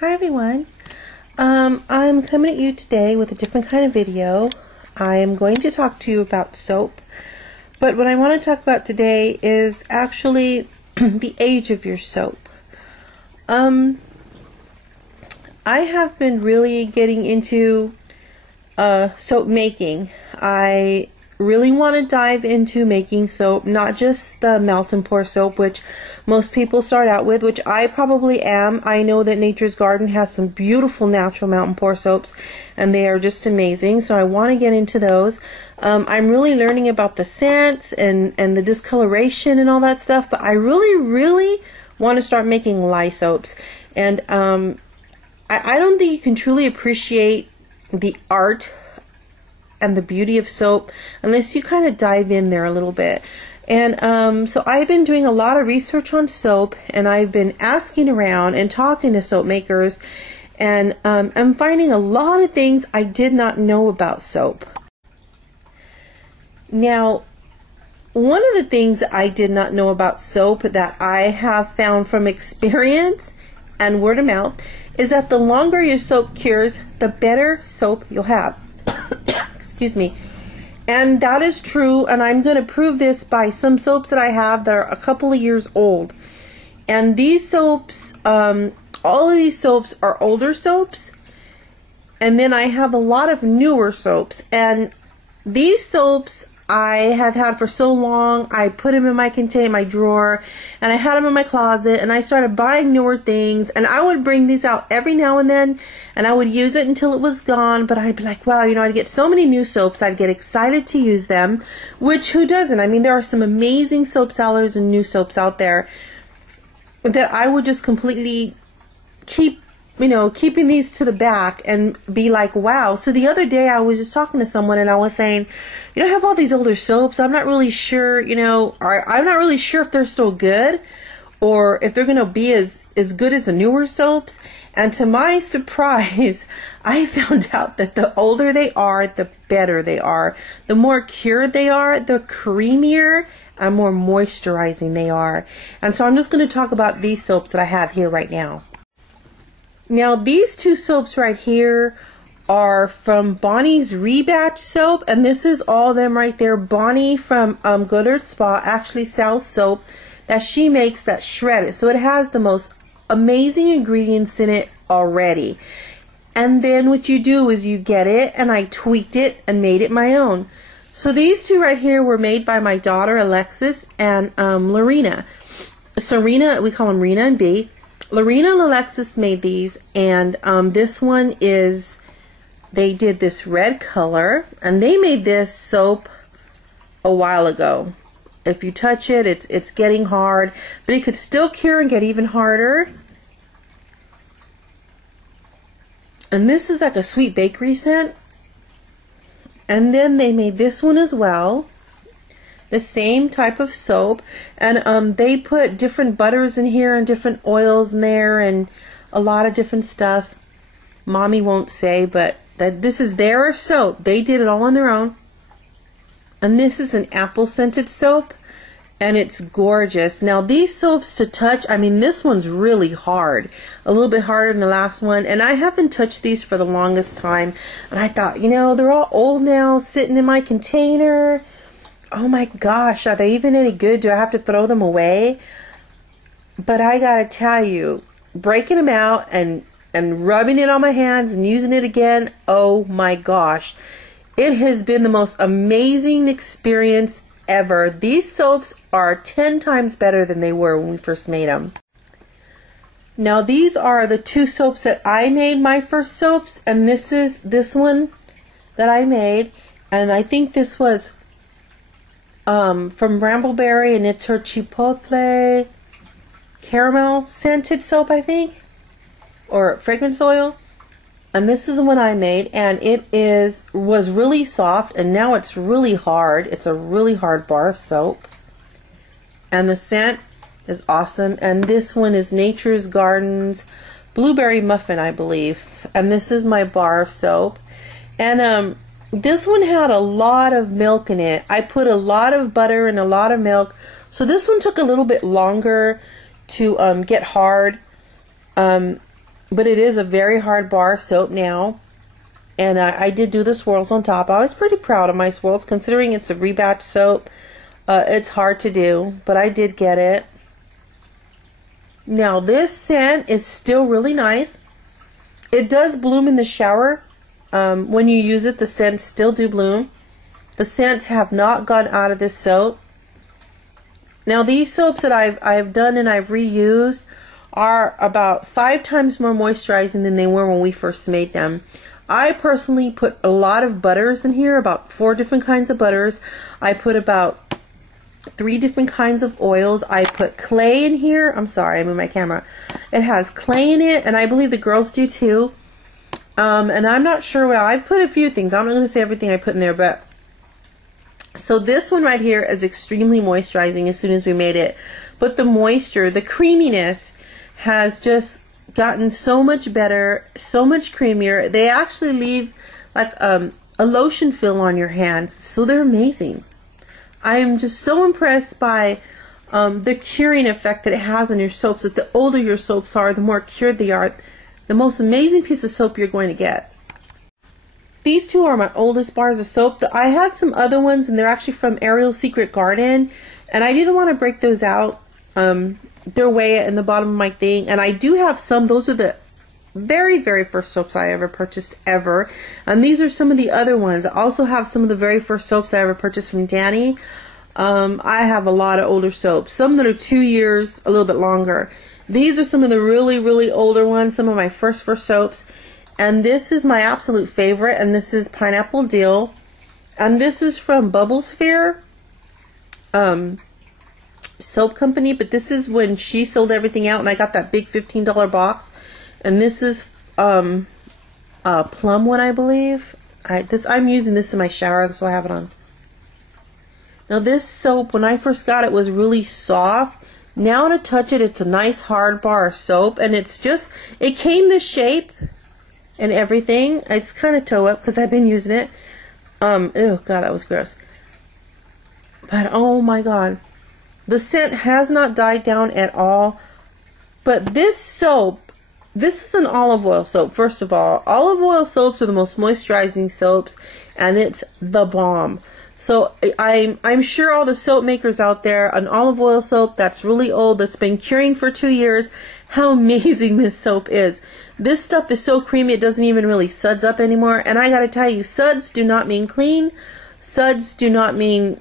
Hi everyone. I'm coming at you today with a different kind of video. I am going to talk to you about soap, but what I want to talk about today is actually the age of your soap. I have been really getting into soap making. I really want to dive into making soap, not just the melt and pour soap, which most people start out with, which I probably am. I know that Nature's Garden has some beautiful natural melt and pour soaps, and they are just amazing, so I want to get into those. I'm really learning about the scents and the discoloration and all that stuff, but I really want to start making lye soaps. And I don't think you can truly appreciate the art and the beauty of soap unless you kind of dive in there a little bit. And so I've been doing a lot of research on soap, and I've been asking around and talking to soap makers, and I'm finding a lot of things I did not know about soap. Now, one of the things I did not know about soap that I have found from experience and word of mouth is that the longer your soap cures, the better soap you'll have. Excuse me. And that is true, and I'm going to prove this by some soaps that I have that are a couple of years old. And these soaps, all of these soaps are older soaps, and then I have a lot of newer soaps. And these soaps I have had for so long, I put them in my my drawer, and I had them in my closet, and I started buying newer things, and I would bring these out every now and then, and I would use it until it was gone. But I'd be like, wow, you know, I'd get so many new soaps, I'd get excited to use them, which who doesn't? I mean, there are some amazing soap sellers and new soaps out there that I would just completely keep, you know, keeping these to the back and be like, wow. So the other day I was just talking to someone, and I was saying, you know, I have all these older soaps. I'm not really sure, you know, I'm not really sure if they're still good or if they're going to be as good as the newer soaps. And to my surprise, I found out that the older they are, the better they are. The more cured they are, the creamier and more moisturizing they are. And so I'm just going to talk about these soaps that I have here right now. Now, these two soaps right here are from Bonnie's Rebatch soap, and this is all them right there. Bonnie from Good Earth Spa actually sells soap that she makes that's shredded. So it has the most amazing ingredients in it already. And then what you do is you get it, and I tweaked it and made it my own. So these two right here were made by my daughter Alexis and Lorena. Serena, we call them Rena and B. Lorena and Alexis made these, and this one is, they did this red color, and they made this soap a while ago. If you touch it, it's getting hard, but it could still cure and get even harder. And this is like a sweet bakery scent. And then they made this one as well, the same type of soap, and they put different butters in here and different oils in there and a lot of different stuff. Mommy won't say, but that this is their soap. They did it all on their own. And this is an apple scented soap, and it's gorgeous. Now these soaps to touch, I mean, this one's really hard, a little bit harder than the last one, and I haven't touched these for the longest time, and I thought, you know, they're all old now, sitting in my container. Oh my gosh, are they even any good? Do I have to throw them away? But I gotta tell you, breaking them out and rubbing it on my hands and using it again, oh my gosh. It has been the most amazing experience ever. These soaps are 10 times better than they were when we first made them. Now these are the two soaps that I made, my first soaps, and this is this one that I made, and I think this was from Brambleberry, and it's her chipotle caramel scented soap, I think, or fragrance oil. And this is the one I made, and it was really soft, and now it's really hard. It's a really hard bar soap, and the scent is awesome. And this one is Nature's Garden's Blueberry Muffin, I believe, and this is my bar of soap. And this one had a lot of milk in it. I put a lot of butter and a lot of milk. So this one took a little bit longer to get hard. but it is a very hard bar soap now. And I did do the swirls on top. I was pretty proud of my swirls considering it's a rebatch soap. It's hard to do, but I did get it. Now this scent is still really nice. It does bloom in the shower. When you use it, the scents still do bloom. The scents have not gone out of this soap. Now these soaps that I've done and I've reused are about 5 times more moisturizing than they were when we first made them. I personally put a lot of butters in here, about 4 different kinds of butters. I put about 3 different kinds of oils. I put clay in here. I'm sorry, I moved my camera. It has clay in it, and I believe the girls do too. And I'm not sure what I put a few things. I'm not going to say everything I put in there, but so this one right here is extremely moisturizing as soon as we made it. But the moisture, the creaminess has just gotten so much better, so much creamier. They actually leave like a lotion feel on your hands, so they're amazing. I am just so impressed by the curing effect that it has on your soaps. That the older your soaps are, the more cured they are, the most amazing piece of soap you're going to get. These 2 are my oldest bars of soap. I had some other ones, and they're actually from Ariel's Secret Garden, and I didn't want to break those out. They're way in the bottom of my thing, and I do have some. Those are the very, very first soaps I ever purchased ever, and these are some of the other ones. I also have some of the very first soaps I ever purchased from Danny. I have a lot of older soaps, some that are 2 years, a little bit longer. These are some of the really, really older ones, some of my first soaps. And this is my absolute favorite, and this is Pineapple Dill. And this is from Bubble Sphere soap company, but this is when she sold everything out, and I got that big $15 box. And this is Plum one, I believe. I'm using this in my shower, so I have it on. Now this soap, when I first got it, was really soft. Now to touch it, it's a nice hard bar of soap, and it's just, it came this shape and everything. I just kind of toe up because I've been using it. Oh god, that was gross. But oh my god, the scent has not died down at all. But this soap, this is an olive oil soap. First of all, olive oil soaps are the most moisturizing soaps, and it's the bomb. So I'm sure all the soap makers out there, an olive oil soap that's really old, that's been curing for 2 years, how amazing this soap is. This stuff is so creamy it doesn't even really suds up anymore. And I gotta tell you, suds do not mean clean. Suds do not mean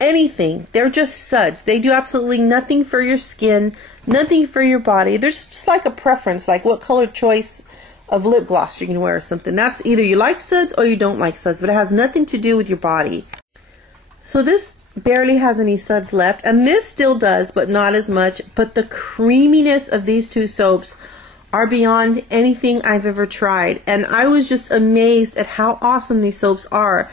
anything. They're just suds. They do absolutely nothing for your skin, nothing for your body. There's just like a preference, like what color choice of lip gloss you can wear or something. That's either you like suds or you don't like suds, but it has nothing to do with your body. So this barely has any suds left, and this still does, but not as much. But the creaminess of these 2 soaps are beyond anything I've ever tried, and I was just amazed at how awesome these soaps are.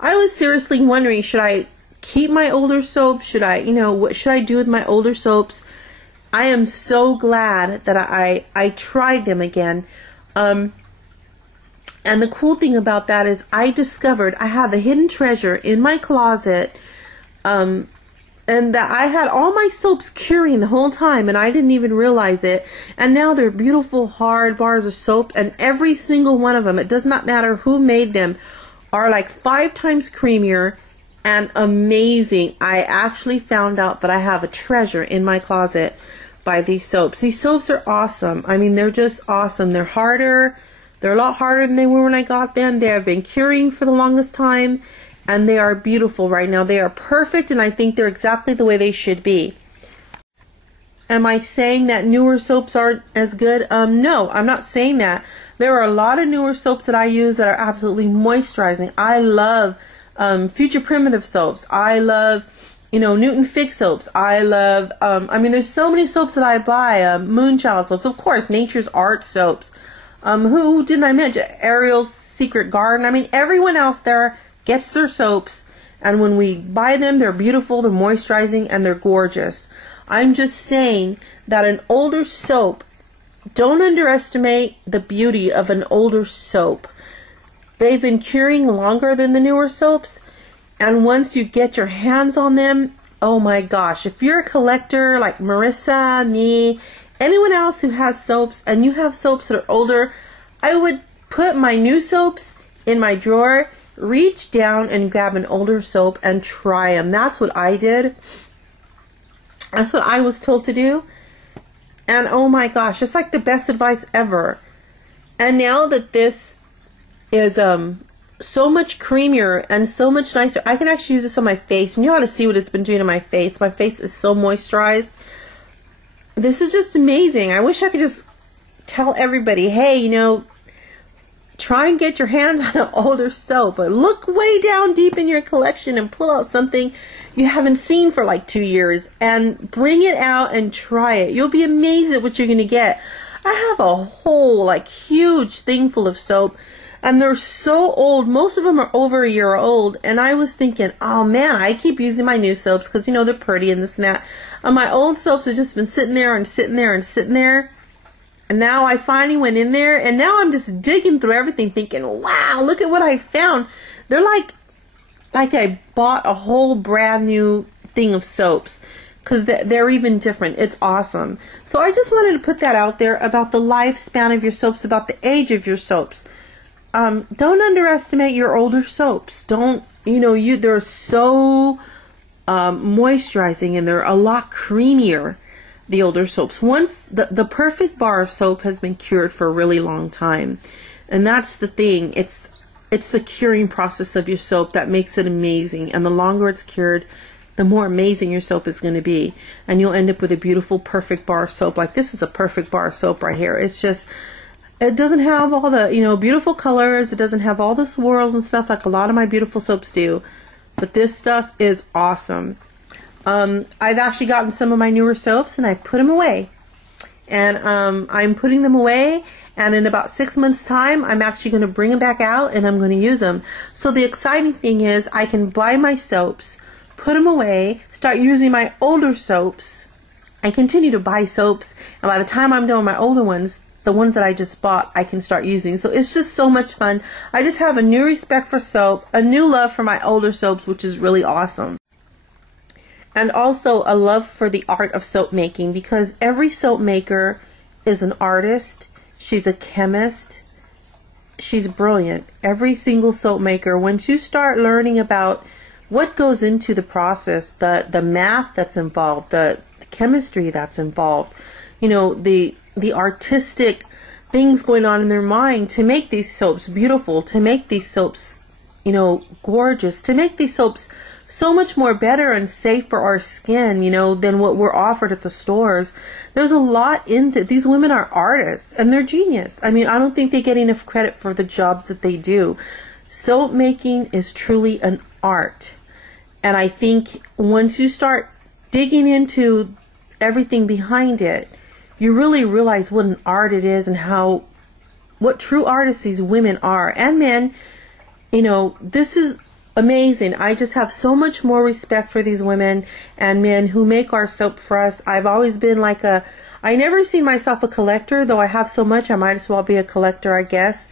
I was seriously wondering, should I keep my older soaps? Should I, what should I do with my older soaps? I am so glad that I tried them again. And the cool thing about that is I discovered I have a hidden treasure in my closet, and that I had all my soaps curing the whole time, and I didn't even realize it. And now they're beautiful hard bars of soap, and every single one of them, it does not matter who made them, are like 5 times creamier and amazing. I actually found out that I have a treasure in my closet by these soaps. These soaps are awesome. I mean, they're just awesome. They're harder. They're a lot harder than they were when I got them. They have been curing for the longest time, and they are beautiful right now. They are perfect, and I think they're exactly the way they should be. Am I saying that newer soaps aren't as good? No, I'm not saying that. There are a lot of newer soaps that I use that are absolutely moisturizing. I love Future Primitive soaps. I love, Newton Fig soaps. I love, there's so many soaps that I buy. Moonchild soaps, of course, Nature's Art soaps. Who didn't I mention? Ariel's Secret Garden. Everyone else there gets their soaps, and when we buy them, they're beautiful, they're moisturizing, and they're gorgeous. I'm just saying that an older soap, don't underestimate the beauty of an older soap. They've been curing longer than the newer soaps, and once you get your hands on them, oh my gosh, if you're a collector like Marissa, me, anyone else who has soaps and you have soaps that are older, I would put my new soaps in my drawer, reach down and grab an older soap and try them. That's what I did. That's what I was told to do. And oh my gosh, just like the best advice ever. And now that this is so much creamier and so much nicer, I can actually use this on my face. And you ought to see what it's been doing to my face. My face is so moisturized. This is just amazing. I wish I could just tell everybody, hey, you know, try and get your hands on an older soap, but look way down deep in your collection and pull out something you haven't seen for like 2 years and bring it out and try it. You'll be amazed at what you're going to get. I have a whole like huge thing full of soap, and they're so old. Most of them are over a year old, and I was thinking, oh man, I keep using my new soaps because, you know, they're pretty and this and that. And my old soaps have just been sitting there and sitting there and sitting there. And now I finally went in there, and now I'm just digging through everything thinking, wow, look at what I found. They're like I bought a whole brand new thing of soaps, because they're even different. It's awesome. So I just wanted to put that out there about the lifespan of your soaps, about the age of your soaps. Don't underestimate your older soaps. Don't, you know, they're so moisturizing, and they're a lot creamier, the older soaps. Once the perfect bar of soap has been cured for a really long time, and that's the thing. It's the curing process of your soap that makes it amazing, and the longer it's cured, the more amazing your soap is going to be, and you'll end up with a beautiful perfect bar of soap. Like this is a perfect bar of soap right here. It's just, it doesn't have all the, you know, beautiful colors. It doesn't have all the swirls and stuff like a lot of my beautiful soaps do, but this stuff is awesome. I've actually gotten some of my newer soaps and I put them away, and I'm putting them away, and in about 6 months time I'm actually going to bring them back out and I'm going to use them. So the exciting thing is I can buy my soaps, put them away, start using my older soaps, and continue to buy soaps, and by the time I'm done with my older ones, the ones that I just bought, I can start using. So it's just so much fun. I just have a new respect for soap, a new love for my older soaps, which is really awesome. And also a love for the art of soap making, because every soap maker is an artist. She's a chemist. She's brilliant. Every single soap maker, once you start learning about what goes into the process, the math that's involved, the chemistry that's involved, you know, the artistic things going on in their mind to make these soaps beautiful, to make these soaps, you know, gorgeous, to make these soaps so much more better and safe for our skin, you know, than what we're offered at the stores. There's a lot in that. These women are artists and they're genius. I mean, I don't think they get enough credit for the jobs that they do. Soap making is truly an art. And I think once you start digging into everything behind it, you really realize what an art it is, and what true artists these women are, and men. You know, this is amazing. I just have so much more respect for these women and men who make our soap for us. I've always been like I never seen myself a collector, though I have so much, I might as well be a collector, I guess.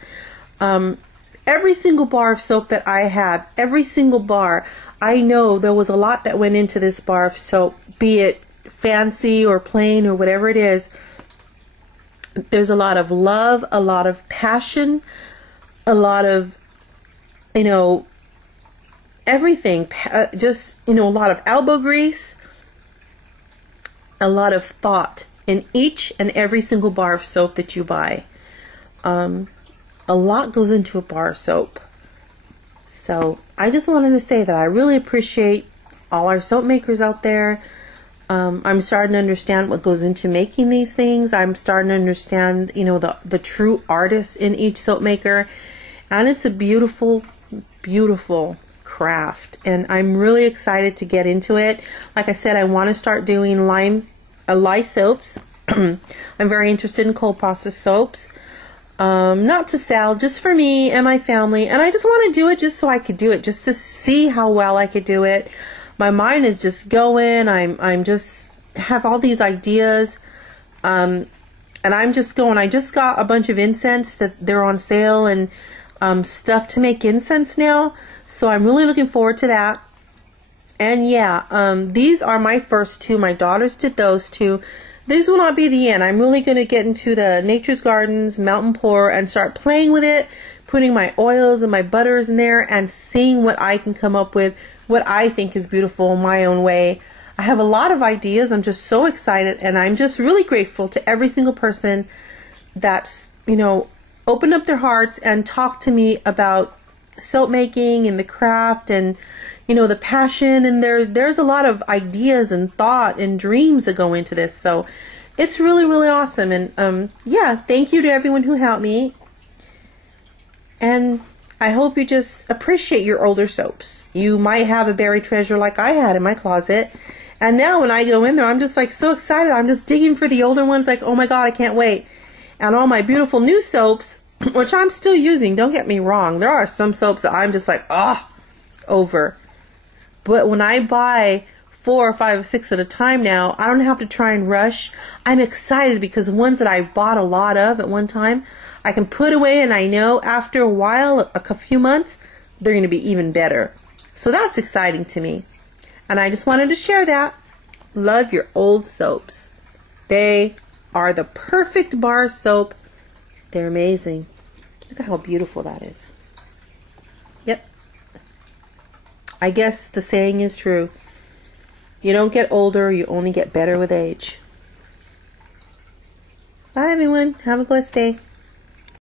Every single bar of soap that I have, every single bar, I know there was a lot that went into this bar of soap, be it fancy or plain or whatever it is. There's a lot of love, a lot of passion, a lot of, you know, everything, just, you know, a lot of elbow grease, a lot of thought in each and every single bar of soap that you buy. A lot goes into a bar of soap. So I just wanted to say that I really appreciate all our soap makers out there. I'm starting to understand what goes into making these things. I'm starting to understand, you know, the true artists in each soap maker. And it's a beautiful, beautiful craft. And I'm really excited to get into it. Like I said, I want to start doing lye soaps. I'm very interested in cold process soaps. Not to sell, just for me and my family. And I just want to do it just so I could do it, just to see how well I could do it. My mind is just going. I'm just have all these ideas. And I'm just going. I just got a bunch of incense that they're on sale, and stuff to make incense now. So I'm really looking forward to that. And yeah, these are my first two. My daughters did those two. this will not be the end. I'm really going to get into the Nature's Gardens Mountain Pour and start playing with it, putting my oils and my butters in there and seeing what I can come up with, what I think is beautiful in my own way. I have a lot of ideas. I'm just so excited, and I'm just really grateful to every single person that's, opened up their hearts and talked to me about soap making and the craft and the passion, and there's a lot of ideas and thought and dreams that go into this. So it's really, really awesome. And yeah, thank you to everyone who helped me. And I hope you just appreciate your older soaps. You might have a buried treasure like I had in my closet. And now when I go in there, I'm just like so excited. I'm just digging for the older ones, like, oh my God, I can't wait. And all my beautiful new soaps, which I'm still using, don't get me wrong. There are some soaps that I'm just like, over. But when I buy 4 or 5 or 6 at a time now, I don't have to try and rush. I'm excited because the ones that I bought a lot of at one time, I can put away, and I know after a while, a few months, they're going to be even better. So that's exciting to me. And I just wanted to share that. Love your old soaps. They are the perfect bar soap. They're amazing. Look at how beautiful that is. Yep. I guess the saying is true. You don't get older, you only get better with age. Bye everyone. Have a blessed day.